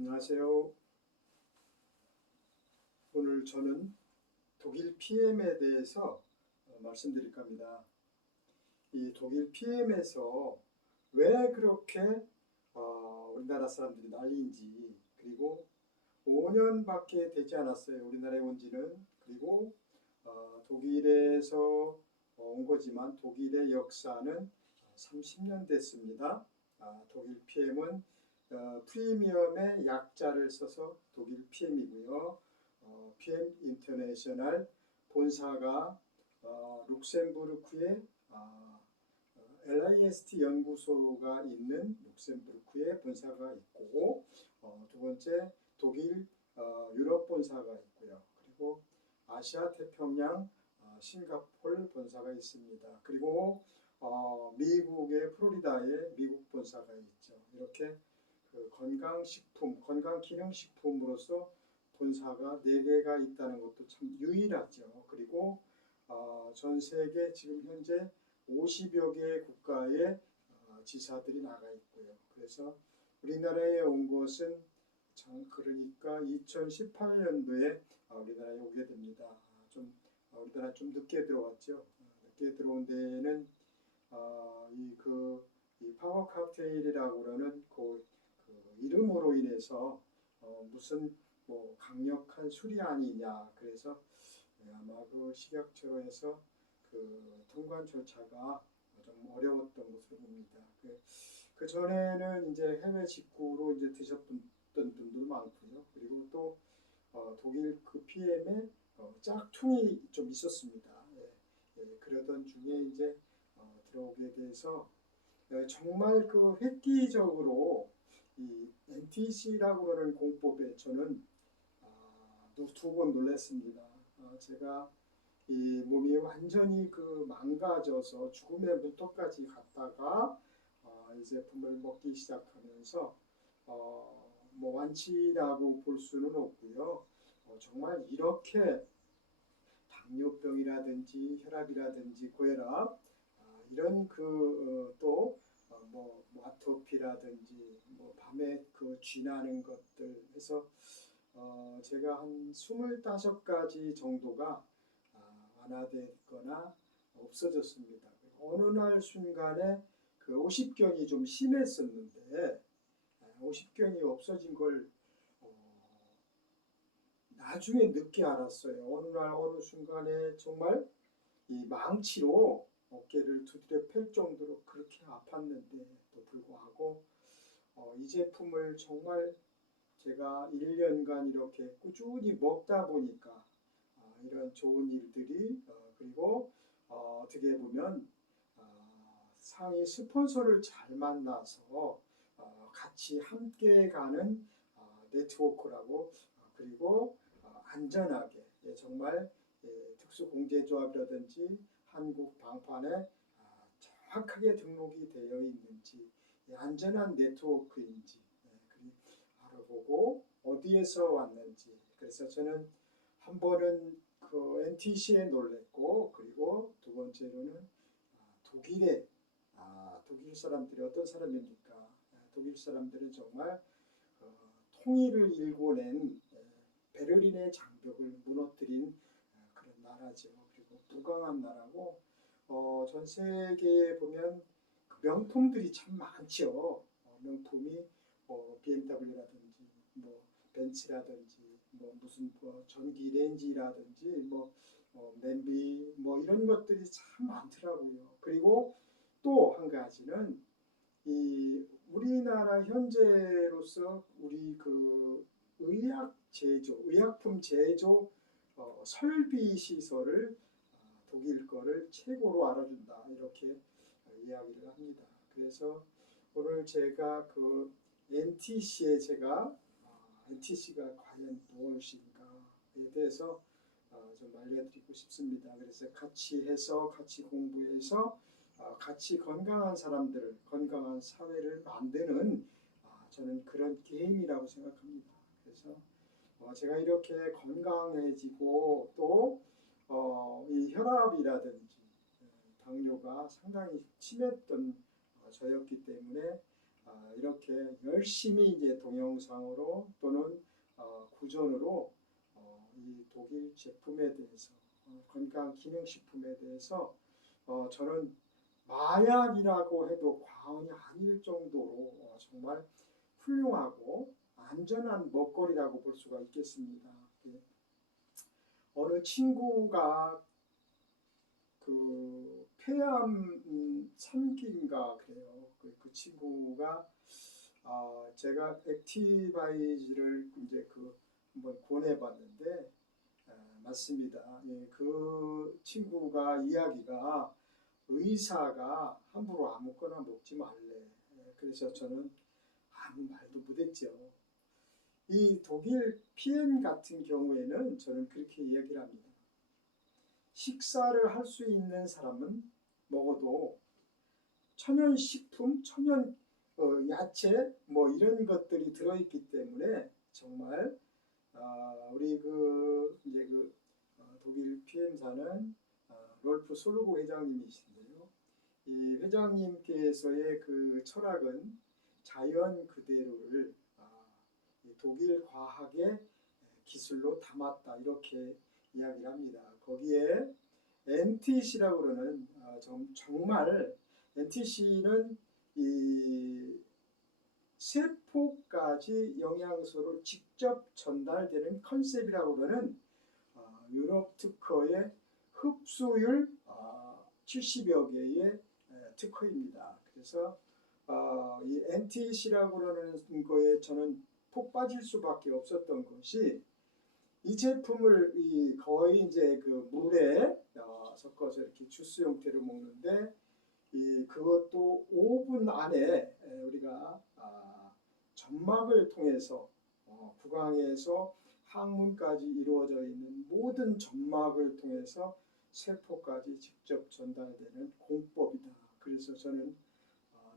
안녕하세요. 오늘 저는 독일 PM에 대해서 말씀드릴까 합니다. 이 독일 PM에서 왜 그렇게 우리나라 사람들이 난리인지, 그리고 5년밖에 되지 않았어요. 우리나라에 온 지는. 그리고 독일에서 온 거지만 독일의 역사는 30년 됐습니다. 독일 PM은 프리미엄의 약자를 써서 독일 PM이고요. PM 인터내셔널 본사가 룩셈부르크의 LIST 연구소가 있는 룩셈부르크에 본사가 있고, 두 번째 독일 유럽 본사가 있고요. 그리고 아시아 태평양 싱가폴 본사가 있습니다. 그리고 미국의 플로리다에 미국 본사가 있죠. 이렇게 그 건강식품, 건강기능식품으로서 본사가 4개가 있다는 것도 참 유일하죠. 그리고 전 세계 지금 현재 50여 개 국가의 지사들이 나가 있고요. 그래서 우리나라에 온 것은 그러니까 2018년도에 우리나라에 오게 됩니다. 우리나라 좀 늦게 들어왔죠. 늦게 들어온 데는 이 파워 칵테일이라고 그러는 그 이름으로 인해서 무슨 뭐 강력한 술이 아니냐, 그래서 아마 그 식약처로 해서 그 통관 절차가 좀 어려웠던 것으로 봅니다. 그 전에는 이제 해외 직구로 이제 드셨던 분들도 많고요. 그리고 또 독일 그 PM에 짝퉁이 좀 있었습니다. 그러던 중에 이제 들어오게 돼서 정말 그 획기적으로 이 NTC라고 하는 공법에 저는 2번 놀랐습니다. 제가 이 몸이 완전히 그 망가져서 죽음의 문턱까지 갔다가 이 제품을 먹기 시작하면서 뭐 완치라고 볼 수는 없고요. 정말 이렇게 당뇨병이라든지 혈압이라든지 고혈압 이런 뭐 아토피라든지 뭐 밤에 그 쥐나는 것들 해서 제가 한 25가지 정도가 완화됐거나 없어졌습니다. 어느 날 순간에 그 오십견이 좀 심했었는데 오십견이 없어진 걸 나중에 늦게 알았어요. 어느 날 어느 순간에 정말 이 망치로 어깨를 두드려 팰 정도로 그렇게 아팠는데도 불구하고 이 제품을 정말 제가 1년간 이렇게 꾸준히 먹다 보니까 이런 좋은 일들이 그리고 어떻게 보면 상위 스폰서를 잘 만나서 같이 함께 가는 네트워크라고 그리고 안전하게 정말 특수공제조합이라든지 한국 방판에 정확하게 등록이 되어 있는지 안전한 네트워크인지 알아보고 어디에서 왔는지. 그래서 저는 한 번은 그 NTC에 놀랬고, 그리고 두 번째로는 독일 사람들이 어떤 사람입니까? 독일 사람들은 정말 통일을 일궈낸 베를린의 장벽을 무너뜨린 그런 나라죠. 그리고 부강한 나라고 전 세계에 보면 그 명품들이 참 많죠. 명품이 BMW라든지 뭐 벤츠라든지 뭐 무슨 전기 렌지라든지 맨비 뭐 이런 것들이 참 많더라고요. 그리고 또 한 가지는 이 우리나라 현재로서 우리 그 의약품 제조 설비 시설을 독일 거를 최고로 알아준다, 이렇게 이야기를 합니다. 그래서 오늘 제가 그 NTC가 과연 무엇인가에 대해서 좀 알려드리고 싶습니다. 그래서 같이 해서 같이 공부해서 같이 건강한 사람들을, 건강한 사회를 만드는 저는 그런 게임이라고 생각합니다. 그래서 제가 이렇게 건강해지고 또 이 혈압이라든지 당뇨가 상당히 심했던 저였기 때문에 이렇게 열심히 이제 동영상으로 또는 구전으로 이 독일 제품에 대해서 건강 기능 식품에 대해서 저는 마약이라고 해도 과언이 아닐 정도로 정말 훌륭하고 안전한 먹거리라고 볼 수가 있겠습니다. 어느 친구가 그 폐암 3기인가 그래요. 그 친구가 제가 액티바이즈를 이제 한번 권해봤는데 맞습니다. 예, 그 친구가 이야기가 의사가 함부로 아무거나 먹지 말래. 그래서 저는 아무 말도 못했죠. 이 독일 PM 같은 경우에는 저는 그렇게 이야기를 합니다. 식사를 할 수 있는 사람은 먹어도 천연식품, 천연 야채 뭐 이런 것들이 들어있기 때문에 정말 우리 이제 독일 PM사는 롤프 솔로고 회장님이신데요. 이 회장님께서의 그 철학은 자연 그대로를 독일 과학의 기술로 담았다 이렇게 이야기를 합니다. 거기에 NTC라고 그러는 정말 NTC는 이 세포까지 영양소를 직접 전달되는 컨셉이라고 그러는 유럽 특허의 흡수율 70여 개의 특허입니다. 그래서 이 NTC라고 그러는 거에 저는 푹 빠질 수밖에 없었던 것이 이 제품을 거의 이제 그 물에 섞어서 이렇게 주스 형태로 먹는데 그것도 5분 안에 우리가 점막을 통해서 구강에서 항문까지 이루어져 있는 모든 점막을 통해서 세포까지 직접 전달되는 공법이다. 그래서 저는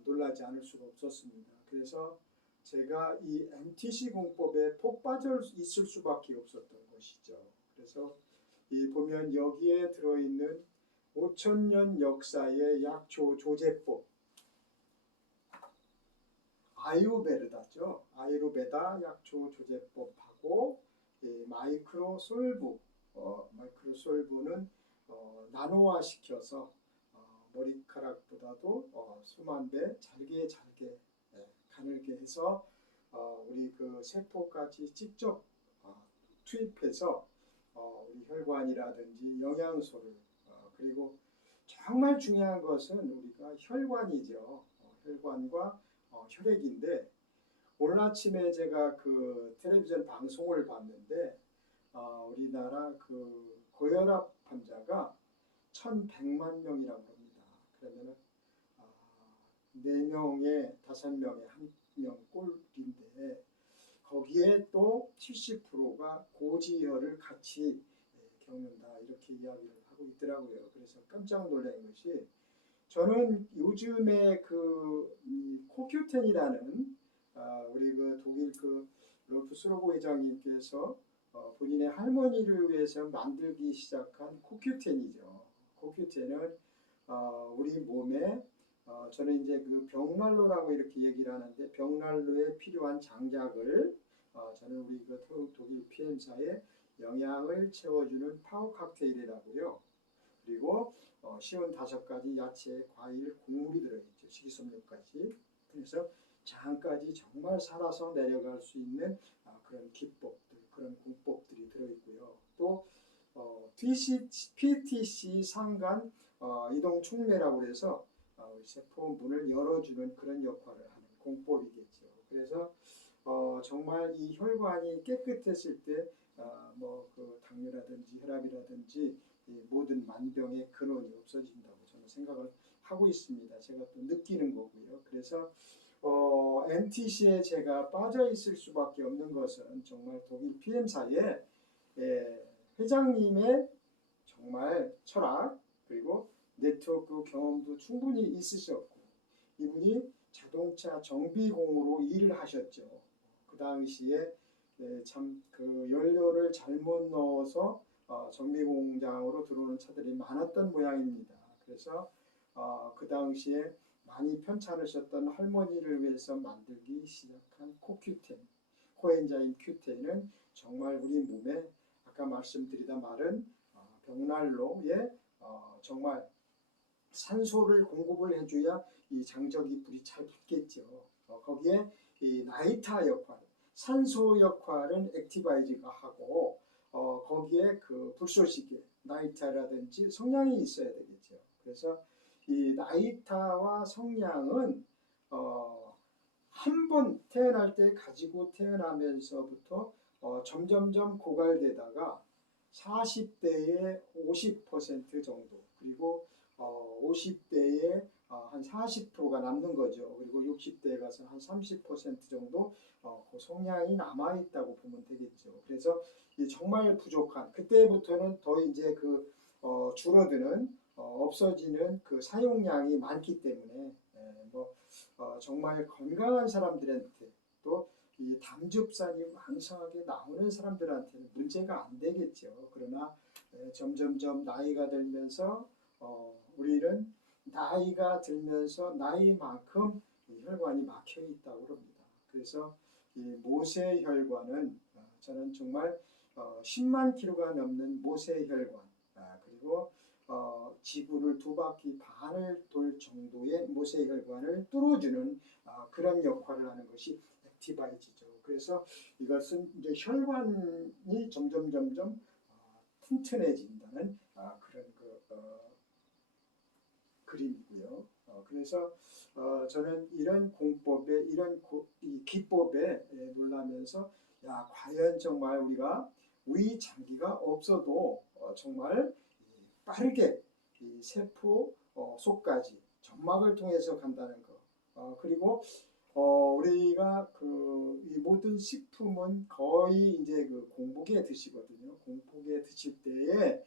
놀라지 않을 수가 없었습니다. 그래서 제가 이 MTC 공법에 폭 빠져 있을 수밖에 없었던 것이죠. 그래서 보면 여기에 들어있는 5,000년 역사의 약초 조제법 아유베르다죠. 아유르베다 약초 조제법하고 마이크로 솔브 마이크로 솔브는 나노화 시켜서 머리카락보다도 수만 배 잘게 가늘게 해서 우리 그 세포까지 직접 투입해서 우리 혈관이라든지 영양소를 그리고 정말 중요한 것은 우리가 혈관이죠. 혈관과 혈액인데 오늘 아침에 제가 그 텔레비전 방송을 봤는데 우리나라 그 고혈압 환자가 1,100만 명이라고 합니다. 그러면은 4명에 5명에 1명 꼴인데 거기에 또 70%가 고지혈을 같이 겪는다 이렇게 이야기를 하고 있더라고요. 그래서 깜짝 놀란 것이 저는 요즘에 그 코큐텐이라는 우리 그 독일 그 롤프 슬로고 회장님께서 본인의 할머니를 위해서 만들기 시작한 코큐텐이죠. 코큐텐은 우리 몸에 저는 이제 그 벽난로라고 이렇게 얘기를 하는데 벽난로에 필요한 장작을 저는 우리 그 독일 PM사에 영양을 채워주는 파워 칵테일이라고요. 그리고 쉬운 5가지 야채, 과일, 곡물이 들어있죠. 식이섬유까지. 그래서 장까지 정말 살아서 내려갈 수 있는 그런 기법들, 그런 공법들이 들어있고요. 또 PTC 상간 이동 촉매라고 해서 세포 문을 열어주는 그런 역할을 하는 공법이겠죠. 그래서 정말 이 혈관이 깨끗했을 때 뭐 그 당뇨라든지 혈압이라든지 모든 만병의 근원이 없어진다고 저는 생각을 하고 있습니다. 제가 또 느끼는 거고요. 그래서 NTC에 제가 빠져 있을 수밖에 없는 것은 정말 독일 PM사의 회장님의 정말 철학 그리고 네트워크 경험도 충분히 있으셨고 이분이 자동차 정비공으로 일을 하셨죠. 그 당시에 참 그 연료를 잘못 넣어서 정비공장으로 들어오는 차들이 많았던 모양입니다. 그래서 그 당시에 많이 편찮으셨던 할머니를 위해서 만들기 시작한 코큐텐, 코엔자임 Q10은 정말 우리 몸에 아까 말씀드리다 말은 벽난로에 정말 산소를 공급을 해줘야 이 장저기 불이 잘 붙겠죠. 거기에 이 나이타 역할, 산소 역할은 액티바이즈가 하고 거기에 그 불쏘시개, 나이타라든지 성냥이 있어야 되겠죠. 그래서 이 나이타와 성냥은 한 번 태어날 때 가지고 태어나면서부터 점점점 고갈되다가 40대에 50% 정도, 그리고 50대에 한 40%가 남는 거죠. 그리고 60대에 가서 한 30% 정도 그 성량이 남아 있다고 보면 되겠죠. 그래서 정말 부족한, 그때부터는 더 이제 그 줄어드는 없어지는 그 사용량이 많기 때문에 정말 건강한 사람들한테 또 이 담즙산이 왕성하게 나오는 사람들한테는 문제가 안 되겠죠. 그러나 점점점 나이가 들면서 우리는 나이가 들면서 나이만큼 혈관이 막혀 있다고 합니다. 그래서 이 모세혈관은 저는 정말 10만 킬로가 넘는 모세혈관, 그리고 지구를 2바퀴 반을 돌 정도의 모세혈관을 뚫어주는 그런 역할을 하는 것이 액티바이즈죠. 그래서 이것은 이제 혈관이 점점 튼튼해진다는 그런 그림이고요. 그래서 저는 이런 공법에 이 기법에 놀라면서 과연 정말 우리가 위장기가 없어도 정말 빠르게 이 세포 속까지 점막을 통해서 간다는 거. 그리고 우리가 이 모든 식품은 거의 이제 그 공복에 드시거든요. 공복에 드실 때에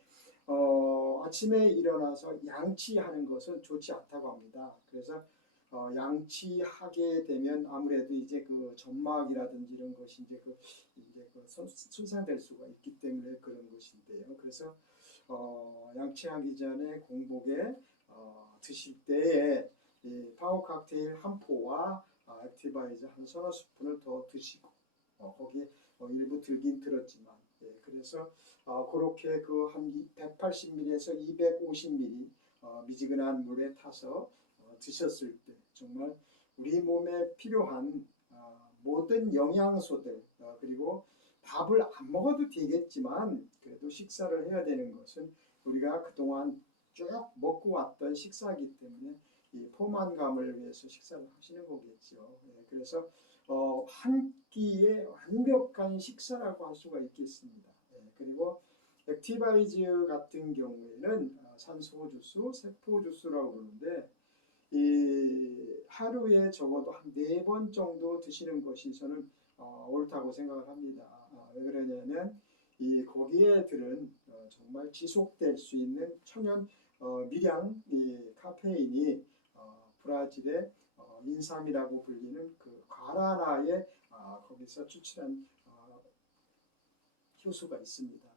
아침에 일어나서 양치하는 것은 좋지 않다고 합니다. 그래서 양치하게 되면 아무래도 이제 그 점막이라든지 이런 것이 이제 손상될 수가 있기 때문에 그런 것인데요. 그래서 양치하기 전에 공복에 드실 때에 파워 칵테일 한 포와 액티바이저 한 서너 스푼을 더 드시고 거기에 일부 들긴 들었지만 그래서 그렇게 그 한 180ml에서 250ml 미지근한 물에 타서 드셨을 때 정말 우리 몸에 필요한 모든 영양소들 그리고 밥을 안 먹어도 되겠지만 그래도 식사를 해야 되는 것은 우리가 그동안 쭉 먹고 왔던 식사이기 때문에 이 포만감을 위해서 식사를 하시는 거겠죠. 그래서 한 끼의 완벽한 식사라고 할 수가 있겠습니다. 그리고 액티바이즈 같은 경우에는 산소주스, 세포주스라고 그러는데 이 하루에 적어도 한 4번 정도 드시는 것이 저는 옳다고 생각을 합니다. 왜 그러냐면 거기에 들은 정말 지속될 수 있는 천연 미량 카페인이 브라질의 인삼이라고 불리는 그 과라나의 거기서 추출한 효소가 있습니다.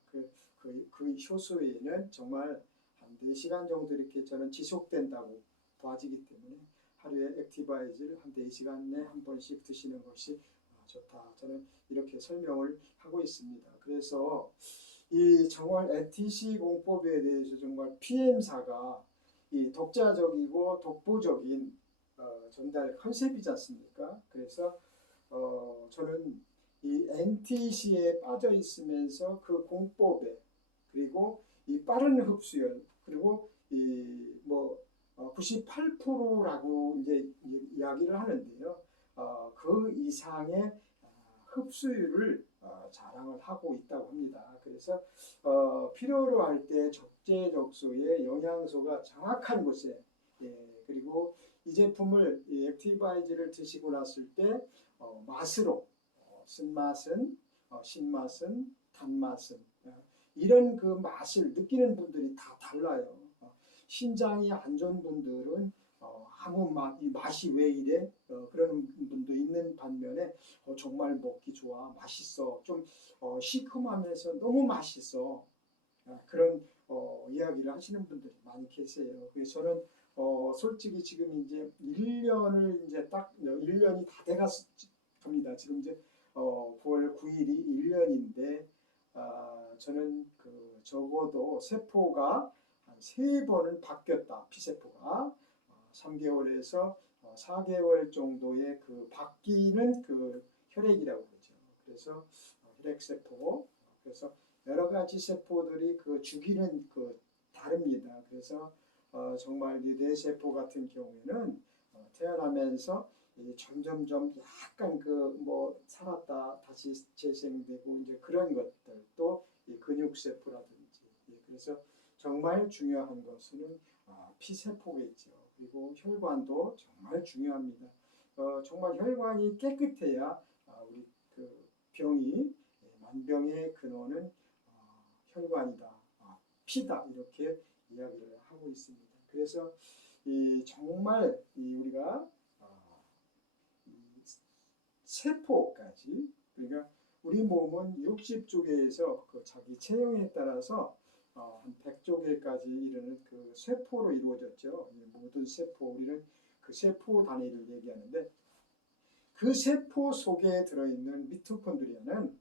그 효소에는 정말 한 4시간 정도 이렇게 저는 지속된다고 봐지기 때문에 하루에 액티바이즈를 한 4시간 내에 한 번씩 드시는 것이 좋다. 저는 이렇게 설명을 하고 있습니다. 그래서 이 정말 ETC 공법에 대해서 정말 PM사가 이 독자적이고 독보적인 전달 컨셉이지 않습니까? 그래서 저는 이 NTC에 빠져 있으면서 그 공법에 그리고 이 빠른 흡수율 그리고 98%라고 이제 이야기를 하는데요. 그 이상의 흡수율을 자랑을 하고 있다고 합니다. 그래서 필요로 할 때 적재적소의 영양소가 정확한 곳에 그리고 이 제품을 액티바이즈를 드시고 났을 때 맛으로 쓴맛은 신맛은 단맛은 이런 그 맛을 느끼는 분들이 다 달라요. 신장이 안 좋은 분들은 아무 맛이 왜 이래? 그러는 분도 있는 반면에 정말 먹기 좋아, 맛있어, 좀 시큼하면서 너무 맛있어 그런 이야기를 하시는 분들이 많이 계세요. 그래서 저는 솔직히 지금 이제 1년을 이제 딱 1년이 다 갑니다. 지금 이제 9월 9일이 1년인데 저는 그 적어도 세포가 한 3번은 바뀌었다. 피세포가 3개월에서 4개월 정도의 그 바뀌는 그 혈액이라고 그러죠. 그래서 혈액세포, 그래서 여러 가지 세포들이 그 주기는 그 다릅니다. 그래서 정말 이 뇌세포 같은 경우에는 태어나면서 점점점 약간 그 뭐 살았다 다시 재생되고 이제 그런 것들 또 근육세포라든지 그래서 정말 중요한 것은 피세포겠죠. 그리고 혈관도 정말 중요합니다. 정말 혈관이 깨끗해야 우리 그 병이 만병의 근원은 혈관이다, 피다 이렇게 이야기를 하고 있습니다. 그래서 정말 우리가 세포까지 그러니까 우리 몸은 60조개에서 그 자기 체형에 따라서 한 100조개까지 이르는 그 세포로 이루어졌죠. 모든 세포 우리는 그 세포 단위를 얘기하는데 그 세포 속에 들어있는 미토콘드리아는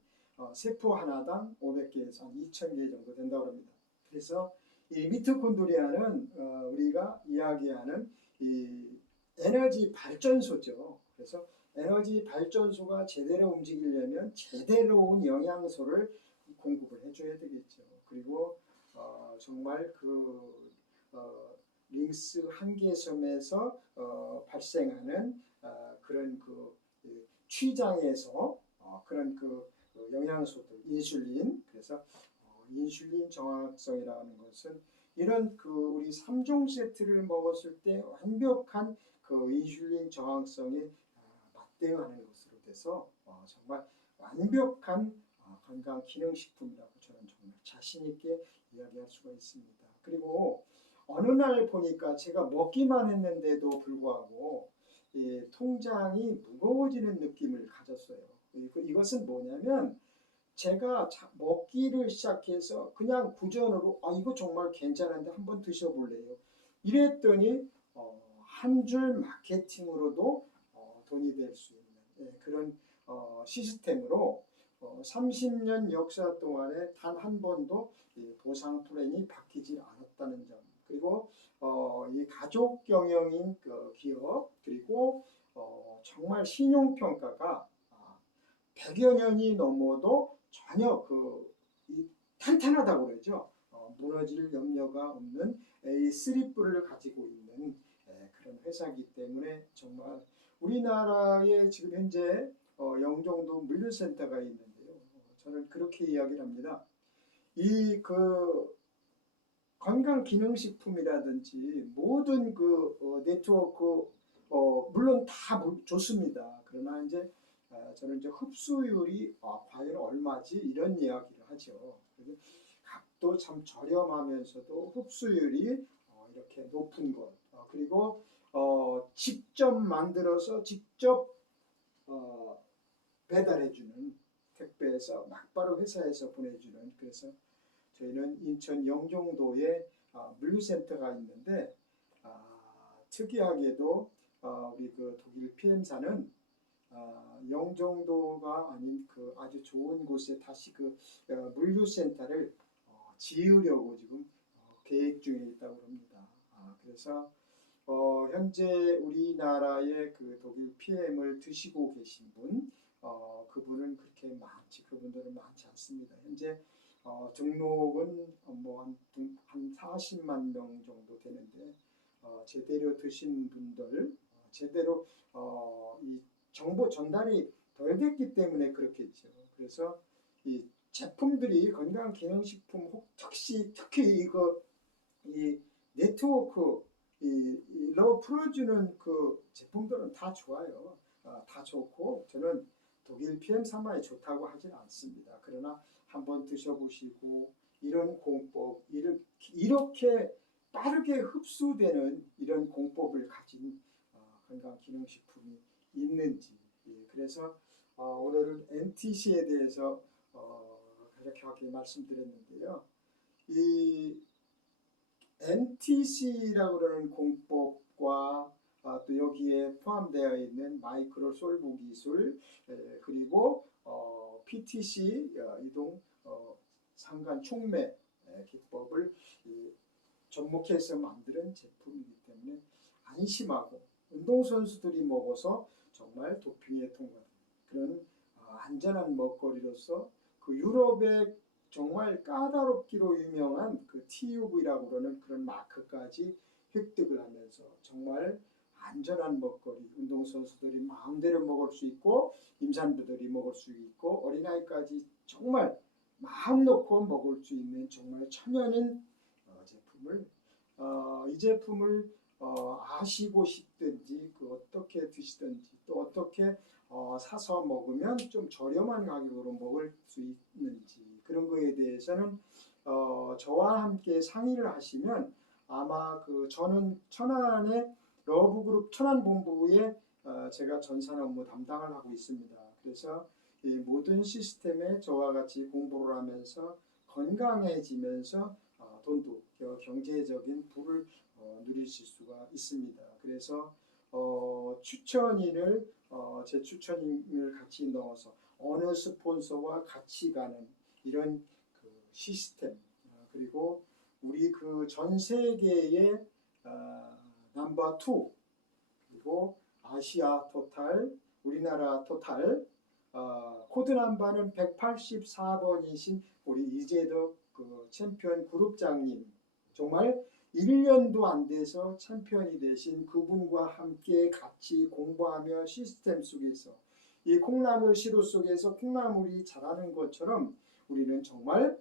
세포 하나당 500개에서 한 2000개 정도 된다고 합니다. 그래서 이 미토콘드리아는 우리가 이야기하는 이 에너지 발전소죠. 그래서 에너지 발전소가 제대로 움직이려면 제대로 온 영양소를 공급을 해줘야 되겠죠. 그리고 정말 그 링스 한계섬에서 발생하는 그런 그 췌장에서 그런 그 영양소들 인슐린 그래서 인슐린 정확성이라는 것은 이런 그 우리 3종 세트를 먹었을 때 완벽한 그 인슐린 저항성에 맞대응하는 것으로 돼서 정말 완벽한 건강 기능식품이라고 저는 정말 자신 있게 이야기할 수가 있습니다. 그리고 어느 날 보니까 제가 먹기만 했는데도 불구하고 통장이 무거워지는 느낌을 가졌어요. 이것은 뭐냐면 제가 먹기를 시작해서 그냥 구전으로 이거 정말 괜찮은데 한번 드셔볼래요. 이랬더니 한 줄 마케팅으로도 돈이 될 수 있는 그런 시스템으로 30년 역사 동안에 단 한 번도 보상 플랜이 바뀌지 않았다는 점 그리고 이 가족 경영인 그 기업 그리고 정말 신용평가가 100여 년이 넘어도 전혀 탄탄하다고 그러죠. 무너질 염려가 없는 A3뿔을 가지고 있는 그런 회사이기 때문에 정말 우리나라에 지금 현재 영종도 물류센터가 있는데요. 저는 그렇게 이야기를 합니다. 이 건강기능식품이라든지 모든 그 네트워크 물론 다 좋습니다. 그러나 이제 저는 이제 흡수율이 과연 얼마지 이런 이야기를 하죠. 값도 참 저렴하면서도 흡수율이 이렇게 높은 것 그리고 직접 만들어서 직접 배달해주는 택배에서 막바로 회사에서 보내주는 그래서 저희는 인천 영종도에 물류센터가 있는데 특이하게도 우리 그 독일 PM사는 영종도가 아닌 그 아주 좋은 곳에 다시 그 물류센터를 지으려고 지금 계획 중에 있다고 합니다. 그래서 현재 우리나라의 그 독일 PM을 드시고 계신 분, 그분은 그분들은 많지 않습니다. 현재 등록은 뭐 한 40만 명 정도 되는데 제대로 드신 분들, 제대로 이 정보 전달이 덜 됐기 때문에 그렇겠죠. 그래서 이 제품들이 건강기능식품 특히 이 네트워크 로 풀어주는 그 제품들은 다 좋아요. 다 좋고 저는 독일 PM3이 좋다고 하진 않습니다. 그러나 한번 드셔보시고 이런 공법, 이렇게 빠르게 흡수되는 이런 공법을 가진 건강기능식품이 있는지 그래서 오늘은 NTC에 대해서 간략하게 말씀드렸는데요. 이 NTC라고 그러는 공법과 또 여기에 포함되어 있는 마이크로 솔브 기술, 그리고 PTC 이동 상간 촉매 기법을 접목해서 만드는 제품이기 때문에 안심하고 운동선수들이 먹어서 정말 도핑에 통과된 그런 안전한 먹거리로서 그 유럽의 정말 까다롭기로 유명한 그 TUV라고 그러는 그런 마크까지 획득을 하면서 정말 안전한 먹거리, 운동선수들이 마음대로 먹을 수 있고 임산부들이 먹을 수 있고 어린아이까지 정말 마음 놓고 먹을 수 있는 정말 천연인 제품을 이 제품을 아시고 싶든지 그 어떻게 드시든지 또 어떻게 사서 먹으면 좀 저렴한 가격으로 먹을 수 있는지 그런 거에 대해서는 저와 함께 상의를 하시면 아마 그 저는 천안의 러브그룹 천안본부에 제가 전산 업무 담당을 하고 있습니다. 그래서 이 모든 시스템에 저와 같이 공부를 하면서 건강해지면서 돈도 경제적인 부를 누리실 수가 있습니다. 그래서 추천인을 제 추천인을 같이 넣어서 어느 스폰서와 같이 가는 이런 그 시스템 그리고 우리 그 전 세계의 넘버 2 그리고 아시아 토탈 우리나라 토탈 코드 넘버는 184번이신 우리 이재덕 그 챔피언 그룹장님 정말 1년도 안 돼서 챔피언이 되신 그분과 함께 같이 공부하며 시스템 속에서 이 콩나물 시루 속에서 콩나물이 자라는 것처럼 우리는 정말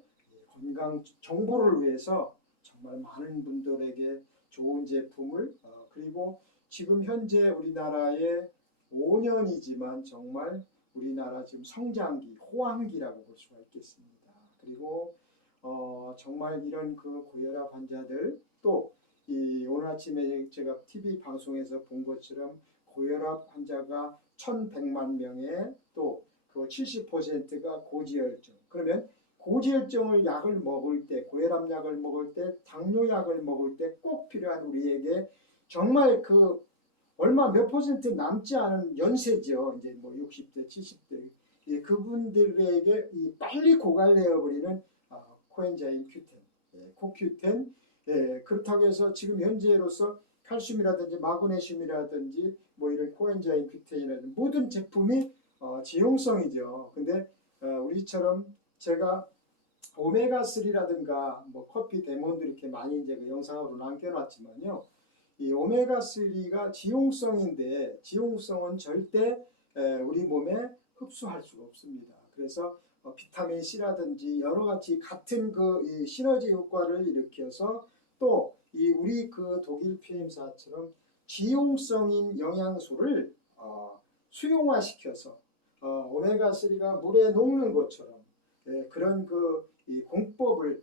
건강 정보를 위해서 정말 많은 분들에게 좋은 제품을 그리고 지금 현재 우리나라의 5년이지만 정말 우리나라 지금 성장기, 호황기라고 볼 수가 있겠습니다. 그리고 정말 이런 그 고혈압 환자들 또 이 오늘 아침에 제가 TV 방송에서 본 것처럼 고혈압 환자가 1,100만 명에 또 그 70%가 고지혈증. 그러면 고지혈증을 약을 먹을 때, 고혈압 약을 먹을 때, 당뇨 약을 먹을 때 꼭 필요한 우리에게 정말 그 얼마 몇 퍼센트 남지 않은 연세죠. 이제 뭐 60대, 70대 그분들에게 이 빨리 고갈되어 버리는 코엔자임 Q10, 코큐10. 그렇다고 해서 지금 현재로서 칼슘이라든지 마그네슘이라든지 뭐 이런 코엔자임 Q10이라든지 모든 제품이 지용성이죠. 근데 우리처럼 제가 오메가3라든가 뭐 커피 데몬도 이렇게 많이 이제 그 영상으로 남겨놨지만요. 이 오메가3가 지용성인데 지용성은 절대 우리 몸에 흡수할 수가 없습니다. 그래서 비타민 C라든지 여러 가지 같은 그 시너지 효과를 일으켜서 또 이 우리 그 독일 피임사처럼 지용성인 영양소를 수용화시켜서 오메가3가 물에 녹는 것처럼 그런 그 이 공법을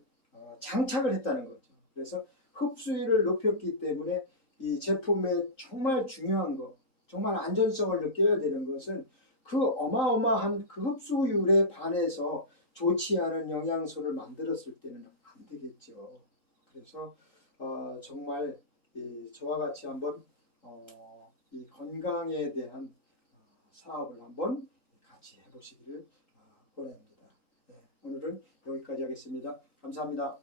장착을 했다는 거죠. 그래서 흡수율을 높였기 때문에 이 제품의 정말 중요한 거, 정말 안전성을 느껴야 되는 것은 그 어마어마한 그 흡수율에 반해서 좋지 않은 영양소를 만들었을 때는 안 되겠죠. 그래서 정말 저와 같이 한번 이 건강에 대한 사업을 한번 같이 해보시기를 권합니다. 오늘은 여기까지 하겠습니다. 감사합니다.